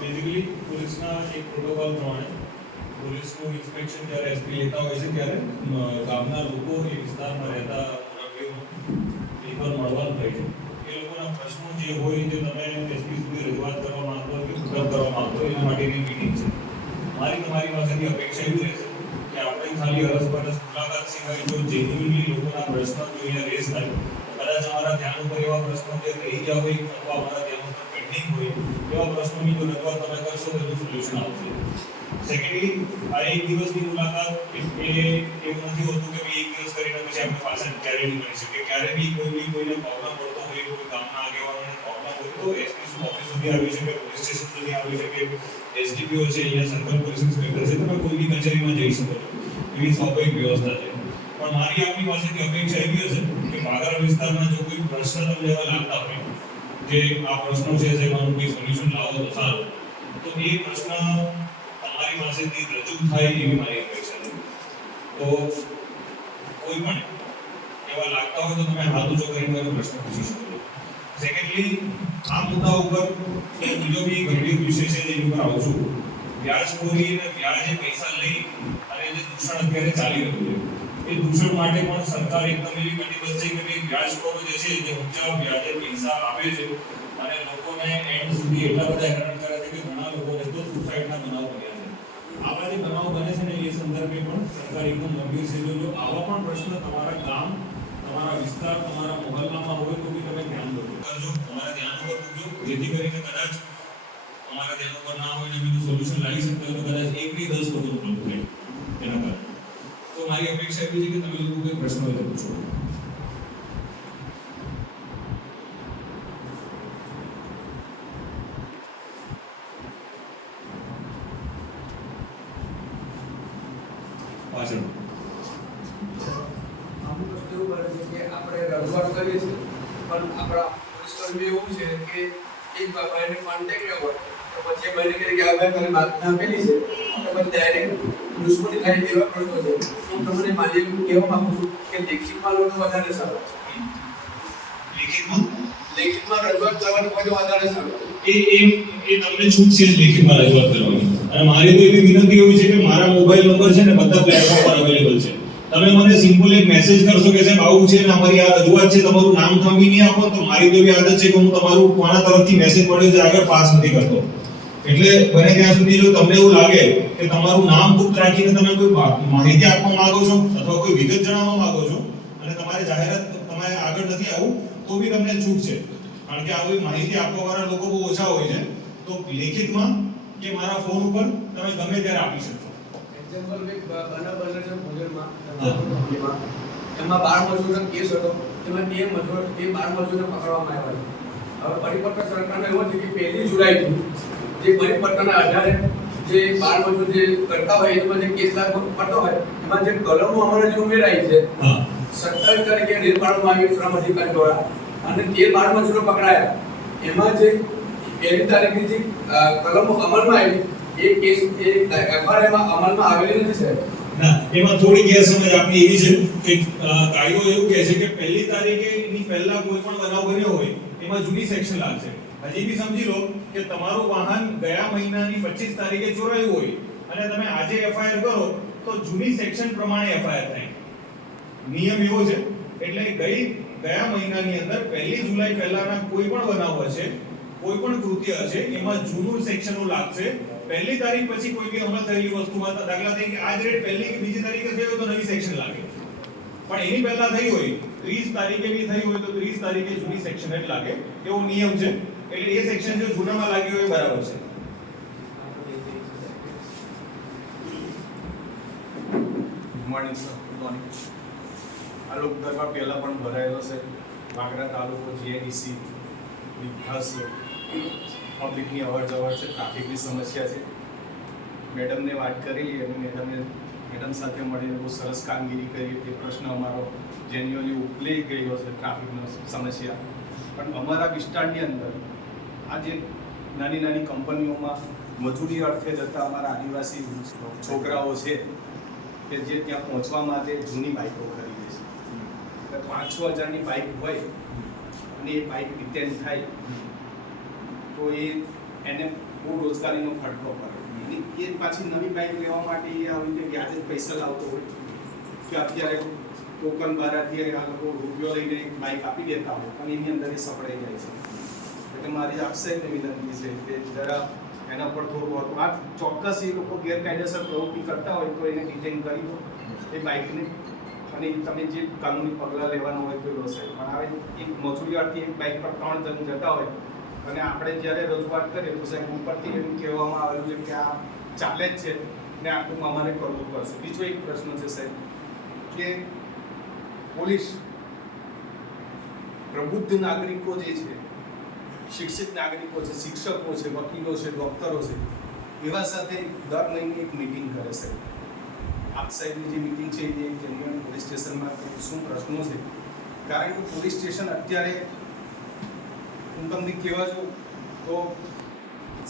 Basically પોલીસના એક protocol પ્રમાણે પોલીસનું ઇન્સ્પેક્શન જ્યારે એસપી લેતા હોય છે ત્યારે ગામના લોકો એ વિસ્તારમાં રહેતા મુરબ્બીઓને એકવાર મળવાનું હોય છે. એ લોકોના પ્રશ્નો જે હોય જે તમે એસપી સુધી રજૂઆત કરવા માંગતો હોય કે ઉત્તર કરવા માંગતો હોય એના માટેની મીટિંગ છે. મારી તમારી પાસેથી અપેક્ષા એવી રહેશે કે આપણે ખાલી અરસપરસ મુલાકાત સિવાય જો જેન્યુઇનલી લોકોના પ્રશ્નો જો અહીંયા રેઝ થાય કદાચ અમારા ધ્યાન ઉપર એવા પ્રશ્નો જે રહી ગયા હોય અથવા અમારા ધ્યાન ઉપર પેન્ડિંગ હોય એવા પ્રશ્નોની જો રજૂઆત તમે કરશો તો એનું સોલ્યુશન આવશે. સેકન્ડલી, આ એક દિવસની મુલાકાત એ એવું નથી હોતું કે એક દિવસ કરીને પછી આપણે પાછા ક્યારેય નહીં કરી શકીએ. ક્યારે બી કોઈને પ્રોબ્લેમ પડતો હોય, કોઈ ગામના આગેવાનોને પ્રોબ્લેમ હોય તો એસપી ઓફિસ સુધી આવી શકે, પોલીસ સ્ટેશન સુધી આવી શકે, એસડીપીઓ છે, અહીંયા સર્કલ પોલીસ ઇન્સ્પેક્ટર છે, તમે કોઈ બી કચેરીમાં જઈ શકો છો. એવી સ્વાભાવિક વ્યવસ્થા છે. પણ મારી આપની પાસેથી અપેક્ષા એવી હશે કે વાગરા વિસ્તારમાં જો કોઈ પ્રશ્ન તમને એવા લાગતા હોય કે આ પ્રશ્નો છે જેનું કોઈ સોલ્યુશન લાવો તો સારું, તો એ પ્રશ્ન તમારી પાસેથી રજૂ થાય એવી મારી અપેક્ષા છે. તો કોઈ પણ એવા લાગતા હોય તો તમે હાથ ઊંચો કરીને એનો પ્રશ્ન પૂછી શકો છો. સેકન્ડલી, આ મુદ્દા ઉપર એક બીજો બી ગંભીર વિષય છે જેની ઉપર આવું છું. વ્યાજખોરી અને વ્યાજે પૈસા લઈ અને જે દૂષણ અત્યારે ચાલી રહ્યું છે એ દૂષણ માટે પણ સરકાર એકદમ એવી કટિબદ્ધ છે કે વ્યાજખોરો જે છે જે ઊંચા વ્યાજે પૈસા આપે છે અને લોકોને એન્ડ સુધી એટલા બધા હેરાન કરે છે કે ઘણા લોકોને તો સુસાઇડના બનાવ બન્યા છે. આવા જે બનાવ બને છે ને એ સંદર્ભે પણ સરકાર એકદમ ગંભીર છે. જો આવા પણ પ્રશ્ન તમારા ગામ, તમારા વિસ્તાર, તમારા મોહલ્લામાં હોય તો બી તમે ધ્યાન કરજો, તમારા ધ્યાન ઉપર મૂકજો, જેથી કરીને કદાચ તમારા ધ્યાન ઉપર ના હોય ને એનું સોલ્યુશન લાવી શકતા હોય તો કદાચ 1 થી 10 લોકો ઉપલબ્ધ થાય એના કારણે. તો મારી અપેક્ષા એવી છે કે તમે લોકો કોઈ પ્રશ્ન હોય તો પૂછો. પાછળ અમુક વસ્તુ એવું બને છે કે આપણે રજૂઆત કરીએ છીએ પણ આપણા પોલીસ કર્મી એવું છે કે એક ભાઈને કોન્ટેક્ટ લેવો તો પછી બને કે આ ભાઈ તમે વાત આપેલી છે તો પછી ડાયરેક્ટ દુશ્મની થાય એવા પ્રશ્નો છે. હું તમને મારી કહેવા માંગુ છું કે લેખિતમાં લોકો વધારે સારું લેખિતમાં રજૂઆત કરવાની કોઈ વધારે સારું એ તમને છૂટ છે લેખિતમાં રજૂઆત કરવાની. અને મારી તો એવી વિનંતી એવી છે કે મારા મોબાઈલ નંબર છે ને બધા પ્લેટફોર્મ પર અવેલેબલ છે. તમે મને સિમ્પલ એક મેસેજ કરશો કે સાહેબ આવું છે ને અમારી આ રજૂઆત છે, તમારું નામ થાંભી નહીં આપો તો મારી તો એવી આદત છે કે હું તમારું કોના તરફથી મેસેજ પડ્યો છે આગળ પાસ નથી કરતો. એટલે બને ત્યાં સુધી જો તમને એવું લાગે કે તમારું નામ ગુપ્ત રાખીને તમે કોઈ માહિતી આપવા માંગો છો અથવા કોઈ વિગત જણાવવા માંગો છો અને તમારે જાહેરાત તમારે આગળ નથી આવવું તો બી તમને છૂટ છે. કારણ કે આવી માહિતી આપવાવાળા લોકો બહુ ઓછા હોય છે. તો લેખિતમાં કે મારા ફોન ઉપર તમે ગમે ત્યારે આપી શકશો. એક્ઝામ્પલ એક બનાવ બને છે ભોજનમાં એમાં 12 મજૂરનો કેસ હતો. એમાં 2 મજૂર 12 મજૂરને પકડવામાં આવ્યા. હવે પરિપત્ર સરકારનો એવો છે કે 1 જુલાઈથી જે પરિપત્રના આધારે જે 12 મજૂર જે કરતા હોય એમાં જે કેસ લાગુ પડતો હોય એમાં જે કલમો અમારે જે ઉમેરાઈ છે 27 તારીખે રેડ પાડવામાં આવી શ્રમ અધિકારી દ્વારા અને 12 મજૂરો પકડાયા. એમાં જે 1 તારીખની જે કલમો અમલમાં આવી એ કેસ એ એફઆરઆઈમાં અમલમાં આવેલી નથી સાહેબ. ના, એમાં થોડી ગેરસમજ આપની એવી છે કે કાયદો એવું કહે છે કે 1 તારીખે ની પહેલા કોઈ પણ બનાવ બન્યો હોય એમાં જૂની સેક્શન લાગશે. હજી બી સમજી લો કે તમારું વાહન ગયા મહિનાની 25 તારીખે ચોરાયું હોય અને તમે આજે એફઆઈઆર કરો તો જૂની સેક્શન પ્રમાણે એફઆઈઆર થાય. નિયમ એવો છે. એટલે ગયા મહિનાની અંદર 1 જુલાઈ પહેલાના કોઈ પણ બનાવ હશે, કોઈ પણ કૃત્ય હશે એમાં જૂનું સેક્શનો લાગશે. 1 તારીખ પછી કોઈ બી અમલ થયેલી વસ્તુમાં દાખલા તરીકે આજ રેટ 1 કે બીજી તારીખે થયો તો નવી સેક્શન લાગે. પણ એની પહેલા થઈ હોય 30 તારીખે બી થઈ હોય તો 30 તારીખે જૂની સેક્શન જ લાગે એવો નિયમ છે. એટલે એ સેક્શન જો જૂનામાં લાગ્યું હોય બરાબર છે. Good morning sir. Good morning. આ લોક દરબાર પહેલા પણ ભરાયેલો છે. વાગરા તાલુકો જીઆઈડીસી ખાસ પબ્લિકની અવર જવર છે, ટ્રાફિકની સમસ્યા છે. મેડમને વાત કરેલી અને મેડમ સાથે મળીને બહુ સરસ કામગીરી કરી. તે પ્રશ્ન અમારો જેન્યુઅલી ઉકેલી ગયો છે ટ્રાફિકનો સમસ્યા. પણ અમારા વિસ્તારની અંદર આ જે નાની નાની કંપનીઓમાં મજૂરી અર્થે જતા અમારા આદિવાસી છોકરાઓ છે કે જે ત્યાં પહોંચવા માટે જૂની બાઇકો ખરીદે છે. 5-6 હજારની બાઇક હોય અને એ બાઇક રિટર્ન થાય તો એને બહુ રોજગારીનો ફટકો પડે. એ પાછી નવી બાઇક લેવા માટે એ આવી રીતે વ્યાજે પૈસા લાવતો હોય કે અત્યારે ટોકન બારાથી આ લોકો રૂપિયો લઈને એક બાઇક આપી દેતા હોય અને એની અંદર એ સપડાઈ જાય છે. એટલે મારી આપશે વિનંતી છે કે જરા એના પર થોડું આ ચોક્કસ એ લોકો ગેરકાયદેસર પ્રવૃત્તિ કરતા હોય તો એને ડિટેન કરી દો એ બાઇકને, અને તમે જે કાનૂની પગલાં લેવાના હોય તો લો સાહેબ. પણ હવે એક મજૂરીયાર્થી એક બાઇક પર 3 જણ જતા હોય અને આપણે જ્યારે રજૂઆત કરીએ તો સાહેબ ઉપરથી એમ કહેવામાં આવેલું છે કે આ ચાલે જ છે ને આટલું અમારે કરવું પડશે. બીજો એક પ્રશ્ન છે સાહેબ કે પોલીસ પ્રબુદ્ધ નાગરિકો જે છે, શિક્ષિત નાગરિકો છે, શિક્ષકો છે, વકીલો છે, ડોક્ટરો છે, એવા સાથે દર મહિને એક મીટિંગ કરે છે. આપ સાહેબની જે મીટિંગ છે એ જેન્યુઅન પોલીસ સ્ટેશનમાં શું પ્રશ્નો છે? કારણ કે પોલીસ સ્ટેશન અત્યારે હું તમને કહેવા છું તો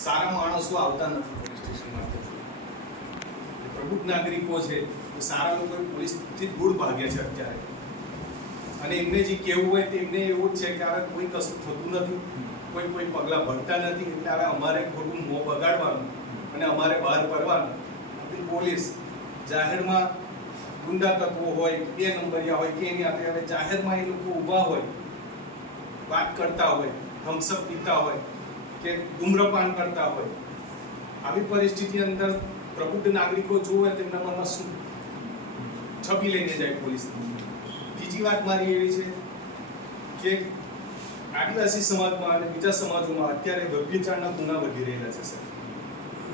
સારા માણસો આવતા નથી પોલીસ સ્ટેશનમાં. પ્રબુદ્ધ નાગરિકો છે એ સારા લોકો પોલીસથી દૂર ભાગે છે અત્યારે, અને એમને જે કહેવું હોય તેમને એવું જ છે કે હવે કોઈ કશું થતું નથી, કોઈ પગલાં ભરતા નથી, એટલે હવે અમારે ખોટું મોં બગાડવાનું અને અમારે બહાર કરવાનું. આપણી પોલીસ જાહેરમાં ગુંડા તત્વો હોય, 2 નંબરિયા હોય કે એની આપણે હવે જાહેરમાં એ લોકો ઊભા હોય, વાત કરતા હોય, થમ્સઅપ પીતા હોય કે ધૂમ્રપાન કરતા હોય, આવી પરિસ્થિતિ અંદર પ્રબુદ્ધ નાગરિકો જોવે તેમના મનમાં શું છબી લઈને જાય પોલીસ. બીજી વાત મારી એવી છે કે આદિવાસી સમાજમાં અને બીજા સમાજોમાં અત્યારે વ્યભિચારના ગુના વધી રહેલા છે સર,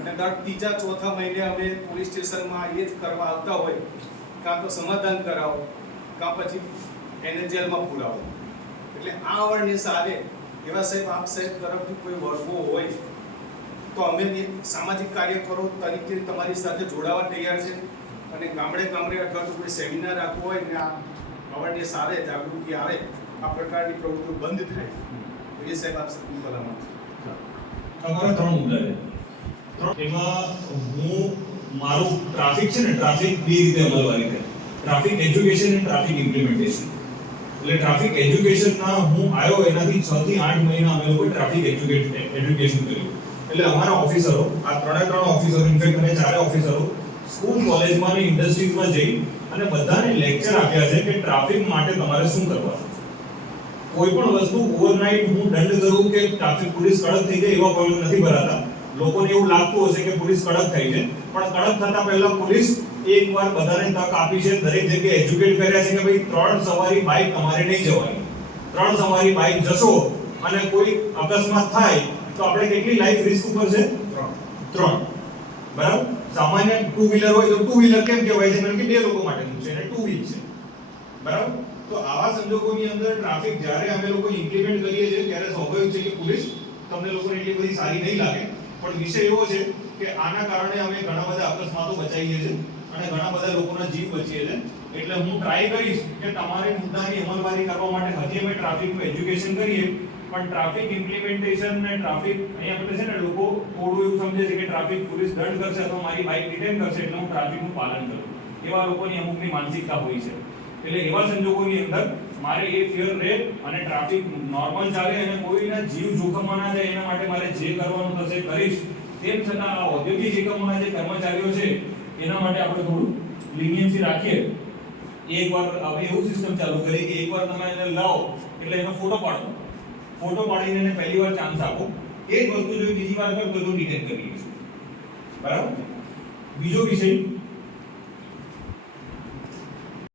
અને દર 3-4 મહિને અમે પોલીસ સ્ટેશનમાં એ જ કરવા આવતા હોય, કાં તો સમાધાન કરાવો કાં પછી એને જેલમાં પુરાવો. એટલે આ અવેરનેસ આવે એવા સાહેબ આપ સાહેબ તરફથી કોઈ વર્ગો હોય તો અમે સામાજિક કાર્યકરો તરીકે તમારી સાથે જોડાવા તૈયાર છે, અને ગામડે અથવા તો કોઈ સેમિનાર રાખવો હોય ને આ અવેરનેસ આવે, જાગૃતિ આવે, આ પ્રકારની પ્રવૃત્તિઓ બંધ થાય તો એ સાહેબ આપ સૌની ભલામણ છે. અમારા 3 મુદ્દા છે. એમાં હું મારું ટ્રાફિક છે ને, ટ્રાફિક 2 રીતે અમલવારી થાય: ટ્રાફિક એજ્યુકેશન અને ટ્રાફિક ઇમ્પ્લિમેન્ટેશન. એટલે ટ્રાફિક એજ્યુકેશનના હું આવ્યો એનાથી 6 થી 8 મહિના અમે લોકોએ ટ્રાફિક એજ્યુકેશન કર્યું. એટલે અમારા ઓફિસરો, આ 3 ઓફિસરો, ઇનફેક્ટ અને 4 ઓફિસરો સ્કૂલ, કોલેજમાં અને ઇન્ડસ્ટ્રીઝમાં જઈ અને બધાને લેક્ચર આપ્યા છે કે ટ્રાફિક માટે તમારે શું કરવાનું. કોઈ પણ વસ્તુ ઓવરનાઇટ હું દંડ કરું કે ટ્રાફિક પોલીસ કડક થઈ જાય એવા કોઈ નથી ભરાતા. લોકોને એવું લાગતું હશે કે પોલીસ કડક થઈ છે, પણ કડક થતા પહેલા પોલીસ એકવાર બધાને તક આપી છે, દરેક જગ્યાએ એજ્યુકેટ કર્યા છે કે ભાઈ 3 સવારી બાઇક તમારે નહીં જવાની. 3 સવારી બાઇક જશો અને કોઈ અકસ્માત થાય તો આપણે કેટલી લાઈફ રિસ્ક ઉપર છે? 3. બરાબર. સામાન્ય 2 વ્હીલર હોય તો 2 વ્હીલર કેમ કહેવાય છે? કારણ કે 2 લોકો માટેનું છે અને 2 વ્હીલ છે. બરાબર. તો આવા સંજોગોની અંદર ટ્રાફિક જ્યારે અમે લોકો ઇમ્પ્લિમેન્ટ કરીએ છીએ ત્યારે સ્વાભાવિક છે કે પોલીસ તમને લોકોને એટલી બધી સારી નહીં લાગે, પણ વિષય એવો છે કે આના કારણે અમે ઘણા બધા અકસ્માતો બચાવીએ છીએ અને ઘણા બધા લોકોના જીવ બચીએ છે. એટલે હું ટ્રાય કરીશ કે તમારી મુદ્દાની અમલવારી કરવા માટે હજી અમે ટ્રાફિકનું એજ્યુકેશન કરીએ, પણ ટ્રાફિક ઇમ્પ્લિમેન્ટેશન ને ટ્રાફિક અહીંયા આપણે છે ને લોકો થોડું એવું સમજે છે કે ટ્રાફિક પોલીસ દંડ કરશે અથવા મારી બાઇક ડિટેન કરશે એટલે હું ટ્રાફિકનું પાલન કરું. એવા લોકોની અમુકની માનસિકતા હોય છે. એટલે એવા સંજોગોની અંદર મારે એ ફિયર રહે અને ટ્રાફિક નોર્મલ ચાલે અને કોઈના જીવ જોખમમાં ના જાય એના માટે મારે જે કરવાનું થશે કરીશ. તેમ છતાં આ ઔદ્યોગિક એકમોના જે કર્મચારીઓ છે એના માટે આપણે થોડું લિનિયન્સી રાખીએ. એકવાર આપણે એવું સિસ્ટમ ચાલુ કરી કે એકવાર તમે એને લાવો એટલે એનો ફોટો પાડો, ફોટો પાડીને એને પહેલી વાર ચાન્સ આપો. એ જ વસ્તુ જો બીજી વાર કરો તો ડિટેન કરી લઈશું. બરાબર. બીજો વિષય